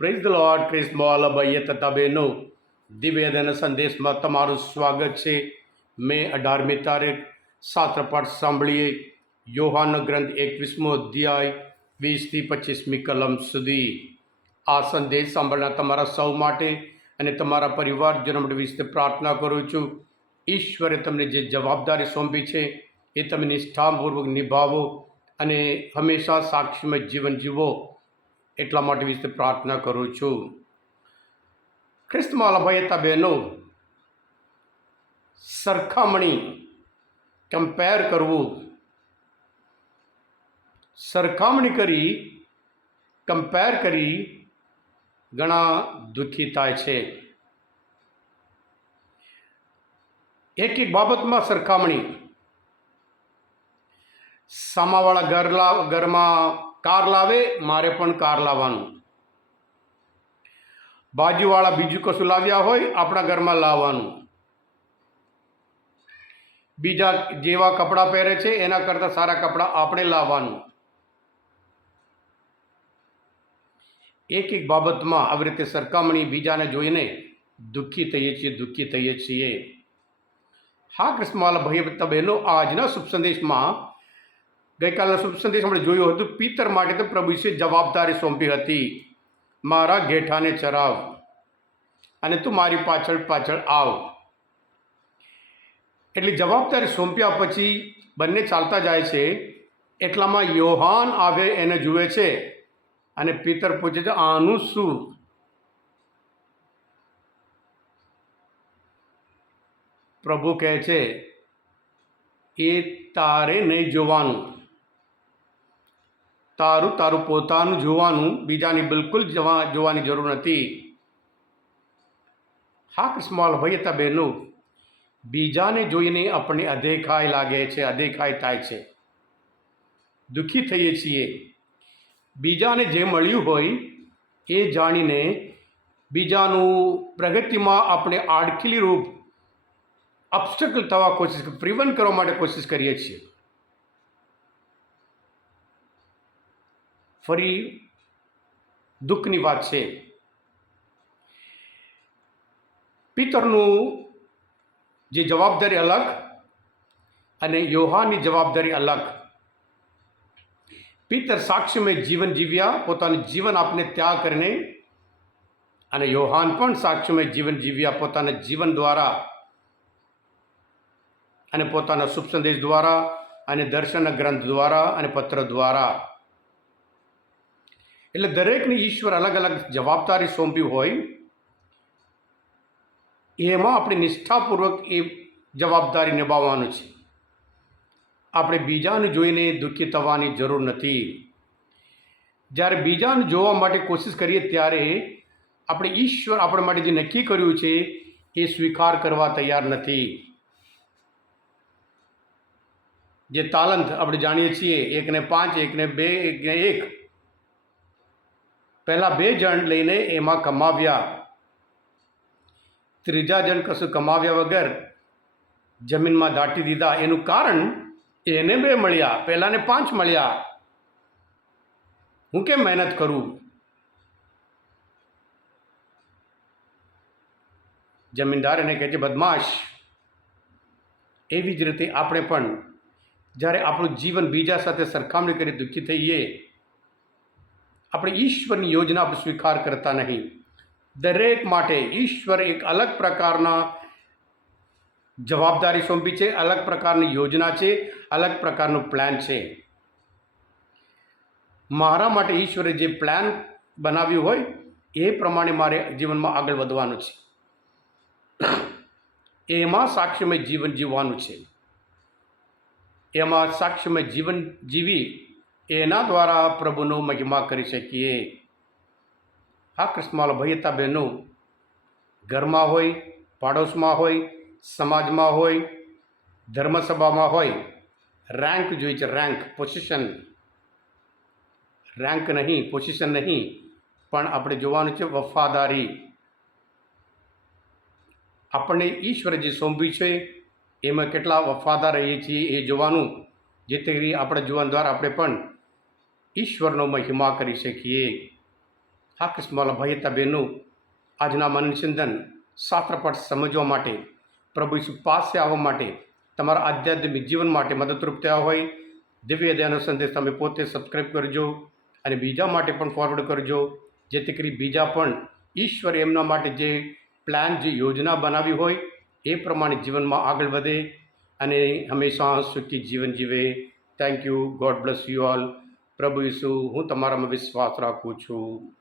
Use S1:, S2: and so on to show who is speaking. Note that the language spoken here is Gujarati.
S1: પ્રેઝ ધ લોર્ડ ક્રિસ મોલ ભાઈએ તથા બહેનો દિવ્યદન સંદેશમાં તમારું સ્વાગત છે મે અઢારમી તારીખ સાત્રપાઠ સાંભળીએ યોહાન ગ્રંથ એકવીસમો અધ્યાય વીસથી પચીસમી કલમ સુધી આ સંદેશ સાંભળનાર તમારા સૌ માટે અને તમારા પરિવારજનો માટે વિશે પ્રાર્થના કરું છું ઈશ્વરે તમને જે જવાબદારી સોંપી છે એ તમે નિષ્ઠાપૂર્વક નિભાવો અને હંમેશા સાક્ષીમય જીવન જીવો એટલા માટે વિશે પ્રાર્થના કરું છું. ખ્રિસ્તમાં લભાયતા બહેનો, સરખામણી કમ્પેર કરવું. સરખામણી કરી કમ્પેર કરી ઘણા દુઃખી થાય છે. એક એક બાબતમાં સરખામણી. સામાવાળા ઘર લાવ ઘરમાં કાર લાવે, મારે પણ કાર લાવવાનું. બાજુવાળા બીજું કશું લાવ્યા હોય, આપણા ઘરમાં લાવવાનું. બીજા જેવા કપડાં પહેરે છે, એના કરતાં સારા કપડાં આપણે લાવવાનું. એક એક બાબતમાં આવી રીતે સરખામણી બીજાને જોઈને દુઃખી થઈએ છીએ, દુઃખી થઈએ છીએ. હા કૃષ્ણવાલા ભાઈ તબેનો આજના શુભ સંદેશમાં ગઈકાલના શુભ સંદેશ આપણે જોયું હતું, પિતર માટે તો પ્રભુ ઈશ્વરે જવાબદારી સોંપી હતી. મારા ઘેઠાને ચરાવ અને તું મારી પાછળ પાછળ આવ. એટલી જવાબદારી સોંપ્યા પછી બંને ચાલતા જાય છે. એટલામાં યોહાન આવે, એને જુએ છે અને પિતર પૂછે છે, આનું શું? પ્રભુ કહે છે, એ તારે નહીં જોવાનું. તારું તારું પોતાનું જોવાનું બીજાની બિલકુલ જવા જોવાની જરૂર નથી. હા કૃષ્ણવાલ ભાઈ હતા બહેનો, બીજાને જોઈને આપણને અધેખાય લાગે છે અધેખાય થાય છે. દુઃખી થઈએ છીએ. બીજાને જે મળ્યું હોય એ જાણીને બીજાનું પ્રગતિમાં આપણે આડખીલી રૂપ અપસ્ટકલ થવા કોશિશ પ્રિવન્ટ કરવા માટે કોશિશ કરીએ છીએ. ફરી દુઃખની વાત છે. પિતરનું જે જવાબદારી અલગ અને યોહાની જવાબદારી અલગ. પિતર સાક્ષીમય જીવન જીવ્યા, પોતાનું જીવન આપને ત્યાગ કરીને અને યોહાન પણ સાક્ષીમય જીવન જીવ્યા, પોતાના જીવન દ્વારા અને પોતાના શુભ સંદેશ દ્વારા અને દર્શન ગ્રંથ દ્વારા અને પત્ર દ્વારા. એટલે દરેકને ઈશ્વર અલગ અલગ જવાબદારી સોંપી હોય, એમાં આપણે નિષ્ઠાપૂર્વક એ જવાબદારી નિભાવવાનું છે. આપણે બીજાને જોઈને દુઃખી થવાની જરૂર નથી. જ્યારે બીજાને જોવા માટે કોશિશ કરીએ ત્યારે આપણે ઈશ્વર આપણા માટે જે નક્કી કર્યું છે, એ સ્વીકાર કરવા તૈયાર નથી. જે તાલંત આપણે જાણીએ છીએ, એકને પાંચ, એકને બે, એકને એક. પહેલાં બે જણ લઈને એમાં કમાવ્યા. ત્રીજા જણ કશું કમાવ્યા વગર જમીનમાં દાટી દીધા. એનું કારણ એને બે મળ્યા, પહેલાંને પાંચ મળ્યા. હું કેમ મહેનત કરું? જમીનદાર એને કહે છે, બદમાશ. એવી જ રીતે આપણે પણ જ્યારે આપણું જીવન બીજા સાથે સરખામણી કરી દુઃખી થઈએ આપણે ઈશ્વરની યોજના સ્વીકાર કરતા નહીં. દરેક માટે ઈશ્વર એક અલગ પ્રકારના જવાબદારી સોંપી છે, અલગ પ્રકારની યોજના છે, અલગ પ્રકારનું પ્લાન છે. મારા માટે ઈશ્વરે જે પ્લાન બનાવ્યું હોય, એ પ્રમાણે મારે જીવનમાં આગળ વધવાનું છે. એમાં સાક્ષ્યમય જીવન જીવવાનું છે. એમાં સાક્ષ્યમય જીવન જીવી એના દ્વારા પ્રભુનો મહિમા કરી શકીએ. આ કૃષ્ણમાલ ભયતા બહેનો ઘરમાં હોય, પાડોશમાં હોય, સમાજમાં હોય, ધર્મસભામાં હોય રેન્ક જોઈએ છે રેન્ક પોઝિશન રેન્ક નહીં પોઝિશન નહીં, પણ આપણે જોવાનું છે વફાદારી. આપણને ઈશ્વર જે સોંપ્યું છે, એમાં કેટલા વફાદાર રહીએ છીએ એ જોવાનું. જેથી કરી આપણે જોવાનું દ્વારા આપણે પણ ઈશ્વરનો મહિમા કરી શકીએ. આ કિસ્માલા ભાઈ હતા આજના આજના મનચિંતન શાસ્ત્રપાઠ સમજવા માટે, પ્રભુ પાસે આવવા માટે, તમારા આધ્યાત્મિક જીવન માટે મદદરૂપ થયા હોય. દિવ્ય દયાનો સંદેશ તમે પોતે સબસ્ક્રાઈબ કરજો અને બીજા માટે પણ ફોરવર્ડ કરજો, જેથી કરી બીજા પણ ઈશ્વર એમના માટે જે પ્લાન જે યોજના બનાવી હોય, એ પ્રમાણે જીવનમાં આગળ વધે અને હંમેશા સુખી જીવન જીવે. Thank you God bless you all પ્રભુ ઈસુ હું તમારામાં વિશ્વાસ રાખું છું.